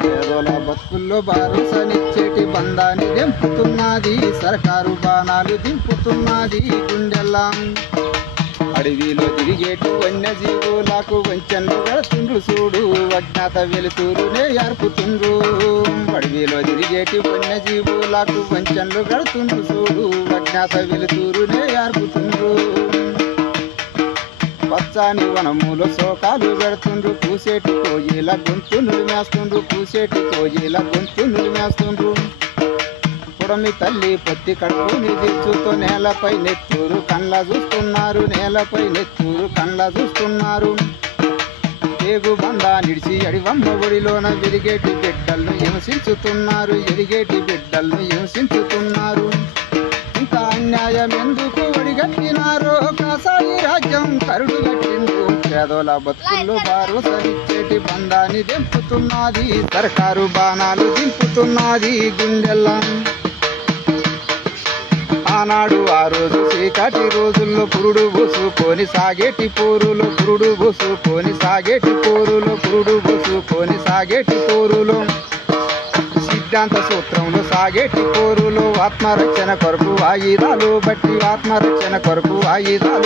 పేదోల బతుకుల్లో భరోసానిచ్చేటి బంధాన్ని దింపుతున్నది సర్కారు బాణాలు దింపుతున్నది గుండెల్లా అడవిలో తిరిగేటి వన్యజీవులకు వంచన్లు గడుతుండ్రు చూడు అజ్ఞాత వెలుతురునే ఏర్పుతుండ్రు అడవిలో తిరిగేటి వన్యజీవులకు వంచన్లు గడుతుండ్రు చూడు అజ్ఞాత వెలుతురునే ఏర్పుతుండ్రు పచ్చాని వనములో శోకాలు పెడుతుండ్రు పూసేటి కోయిల గొంతు నులిమేస్తుండ్రు పూసేటి కోయిల గొంతు నులిమేస్తుండ్రు పుడమి తల్లి పొత్తి కడుపుని దిచ్చుతో నేలపై నెత్తూరు కండ్ల చూస్తున్నారు నేలపై నెత్తూరు కండ్ల చూస్తున్నారు పేగు బందా నిడిచి అడివమ్మ ఒడిలోన విరిగేటి బిడ్డలను హింసించుతున్నారు ఎరిగేటి బిడ్డలను హింసించుతున్నారు ఇంత అన్యాయం ఎందుకు ఒడిగట్టినారో కాసాయి రాజ్యం కరుడు గట్టిండు పేదోల బతుకుల్లో భరోసానిచ్చేటి బంధాన్ని దింపుతున్నది సర్కారు బాణాలు దింపుతున్నది గుండెల్లా ఆనాడు ఆ రోజు చీకటి రోజుల్లో పురుడు బోసుకొని సాగేటి పోరులో పురుడు బోసుకొని సాగేటి పోరులో పురుడు బోసుకొని సాగేటి పోరులో సిద్ధాంత సూత్రంలో సాగేటి పోరులో ఆత్మరక్షణ కొరకు ఆయుధాలు బట్టి ఆత్మరక్షణ కొరకు ఆయుధాలు